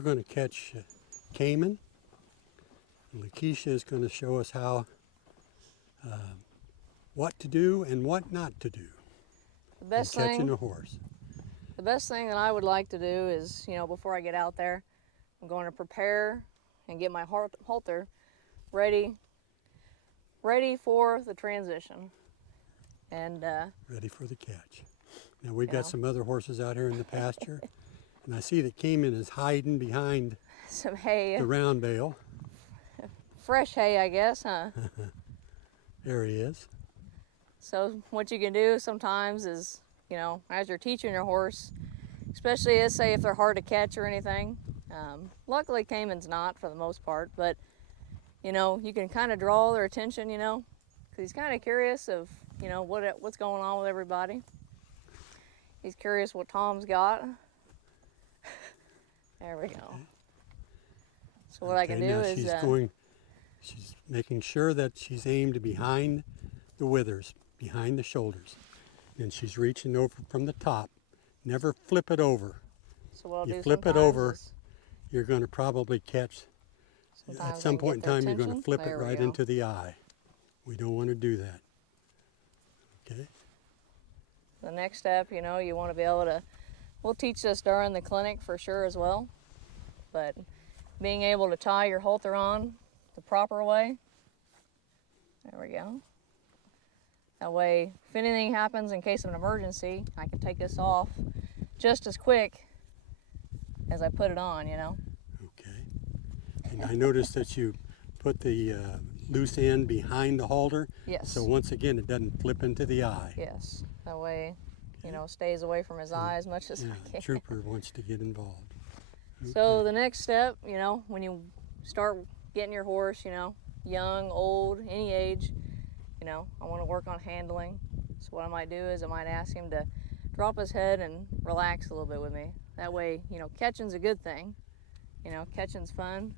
we're going to catch caiman. Lakishia is going to show us how, what to do and what not to do in catching a horse. The best thing that I would like to do is, before I get out there, I'm going to prepare and get my halter ready for the transition. And ready for the catch. Now we've got some other horses out here in the pasture, and I see that caiman is hiding behind some hay. The round bale. Fresh hay, I guess, huh? There he is. So what you can do sometimes is, as you're teaching your horse, especially say if they're hard to catch or anything. Luckily caiman's not for the most part, but you can kind of draw their attention, because he's kind of curious of, what's going on with everybody. He's curious what Tom's got. There we go. Okay. So what I can do is... she's making sure that she's aimed behind the withers, behind the shoulders. And she's reaching over from the top. Never flip it over. So what I'll you flip it over, you're going to probably catch, at some point in time, you're going to flip it right into the eye. We don't want to do that. Okay? The next step, you want to be able to, we'll teach this during the clinic for sure as well, but being able to tie your halter on the proper way. There we go. That way, if anything happens in case of an emergency, I can take this off just as quick as I put it on, Okay. And I noticed that you put the loose end behind the halter. Yes. So once again, it doesn't flip into the eye. Yes. That way, stays away from his eye as much as I can. The trooper wants to get involved. Okay. So the next step, when you start getting your horse, young, old, any age, I want to work on handling. So what I might do is I might ask him to drop his head and relax a little bit with me. That way, catching's a good thing. Catching's fun.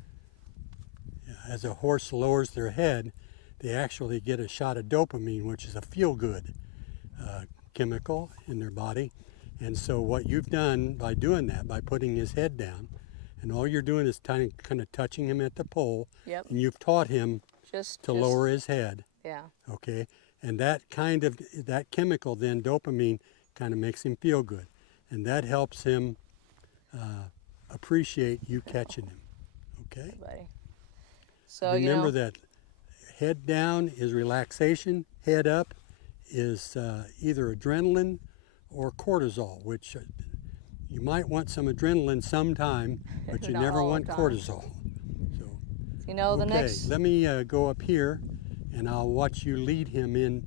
Yeah, as a horse lowers their head, they actually get a shot of dopamine, which is a feel-good chemical in their body. And so what you've done by doing that, by putting his head down, and all you're doing is kind of touching him at the pole, yep. And you've taught him to lower his head. Yeah. Okay, and that chemical then, dopamine, kind of makes him feel good, and that helps him appreciate you catching him. Okay. Hey, buddy. So remember that head down is relaxation, head up is either adrenaline or cortisol, which you might want some adrenaline sometime, but you never want cortisol. So, the next... let me go up here, and I'll watch you lead him in.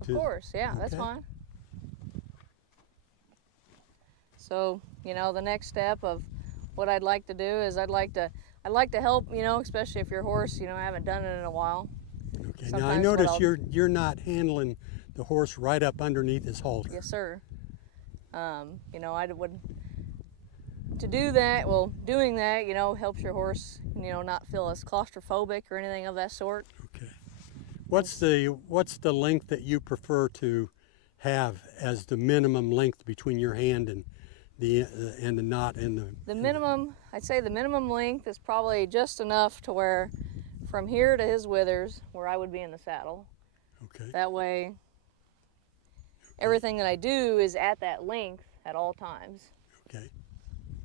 Of course, yeah, that's fine. So, the next step of what I'd like to do is I'd like to help, especially if your horse, haven't done it in a while. Okay, now I notice you're not handling the horse right up underneath his halter. Yes, sir. Doing that, helps your horse, not feel as claustrophobic or anything of that sort. Okay. What's the length that you prefer to have as the minimum length between your hand and the knot in the minimum? I'd say the minimum length is probably just enough to where from here to his withers, where I would be in the saddle. Okay. That way, everything that I do is at that length at all times. Okay.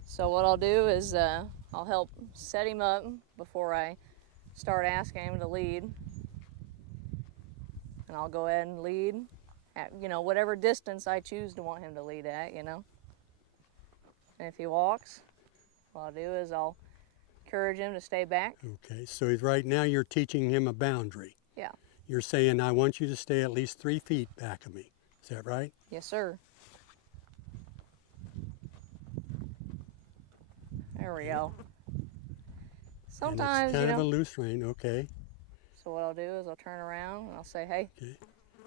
So what I'll do is I'll help set him up before I start asking him to lead. And I'll go ahead and lead at, whatever distance I choose to want him to lead at, And if he walks, what I'll do is I'll encourage him to stay back. Okay, so right now you're teaching him a boundary. Yeah. You're saying, I want you to stay at least 3 feet back of me. Is that right? Yes, sir. There we go. Sometimes, and it's kind of a loose rein, okay. So what I'll do is I'll turn around and I'll say, hey,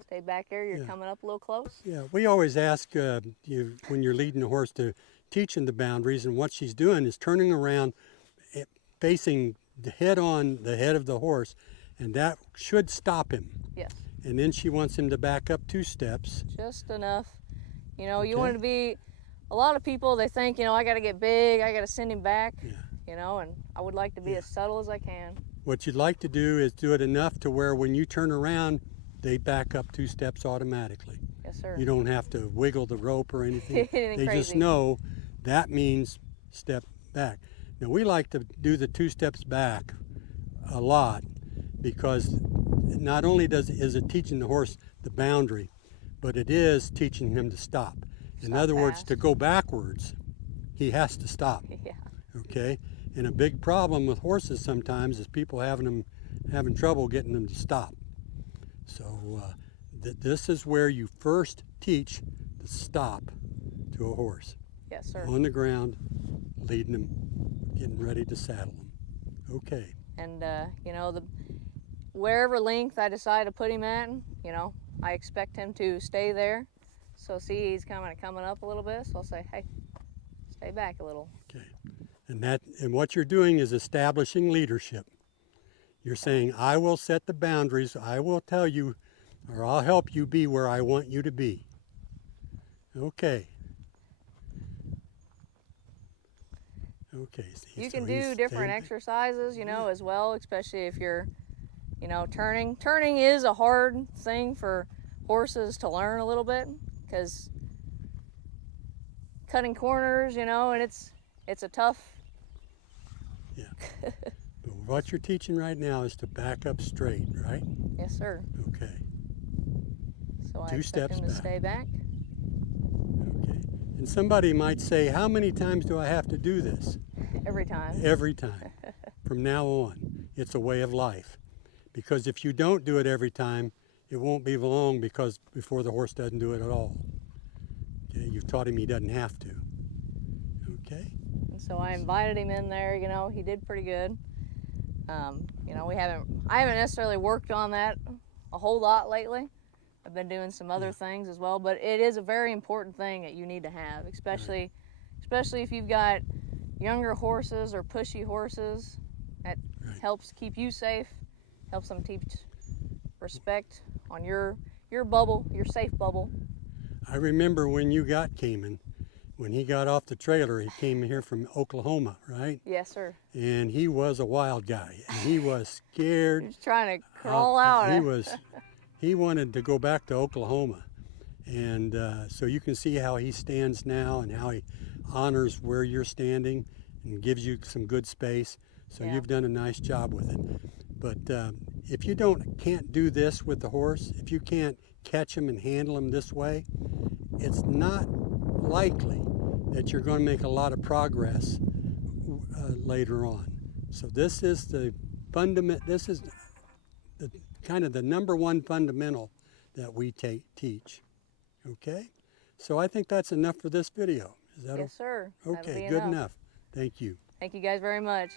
stay back there, you're coming up a little close. Yeah, we always ask you when you're leading a horse to teach him the boundaries, and what she's doing is turning around, facing the head on the head of the horse, and that should stop him. Yes. And then she wants him to back up 2 steps. Just enough. You want it to be, a lot of people, they think, I got to get big, I got to send him back. Yeah. you know, and I would like to be Yeah. as subtle as I can. What you'd like to do is do it enough to where when you turn around, they back up 2 steps automatically. Yes, sir. You don't have to wiggle the rope or anything. Anything They just crazy. know that means step back. Now we like to do the 2 steps back a lot because not only is it teaching the horse the boundary, but it is teaching him to stop. In Stop other words, fast. to go backwards, he has to stop. Yeah. Okay, and a big problem with horses sometimes is people having trouble getting them to stop. So this is where you first teach the stop to a horse. Yes, sir. On the ground, leading them, getting ready to saddle them. Okay. And you know, wherever length I decide to put him at, you know, I expect him to stay there. So see, he's kind of coming up a little bit, so I'll say, hey, stay back a little. Okay. And what you're doing is establishing leadership. You're saying, I will set the boundaries. I will tell you, or I'll help you be where I want you to be. Okay. Okay. You can do different exercises, you know, as well, especially if you're, you know, turning. Turning is a hard thing for horses to learn a little bit, because cutting corners, you know, and it's a tough. Yeah. But what you're teaching right now is to back up straight, right? Yes, sir. Okay. So I 2 expect steps him to back. stay back. Okay. And somebody might say, how many times do I have to do this? Every time. Every time. From now on, it's a way of life. Because if you don't do it every time, it won't be long before the horse doesn't do it at all. Okay, you've taught him he doesn't have to. Okay. And so I invited him in there. You know, he did pretty good. You know, I haven't necessarily worked on that a whole lot lately. I've been doing some other things as well, but it is a very important thing that you need to have, especially if you've got younger horses or pushy horses. That helps keep you safe, helps them teach respect on your bubble, your safe bubble. I remember when you got Cayman, when he got off the trailer, he came here from Oklahoma, right? Yes, sir. And he was a wild guy. And he was scared. He was trying to crawl out. He wanted to go back to Oklahoma. And so you can see how he stands now and how he honors where you're standing and gives you some good space. So Yeah. you've done a nice job with it. But if you can't do this with the horse, if you can't catch him and handle him this way, it's not likely that you're going to make a lot of progress later on. So this is the this is the kind of the #1 fundamental that we teach. Okay? So I think that's enough for this video. Is that Yes, sir. That'll okay? be Good enough. enough. Thank you. Thank you guys very much.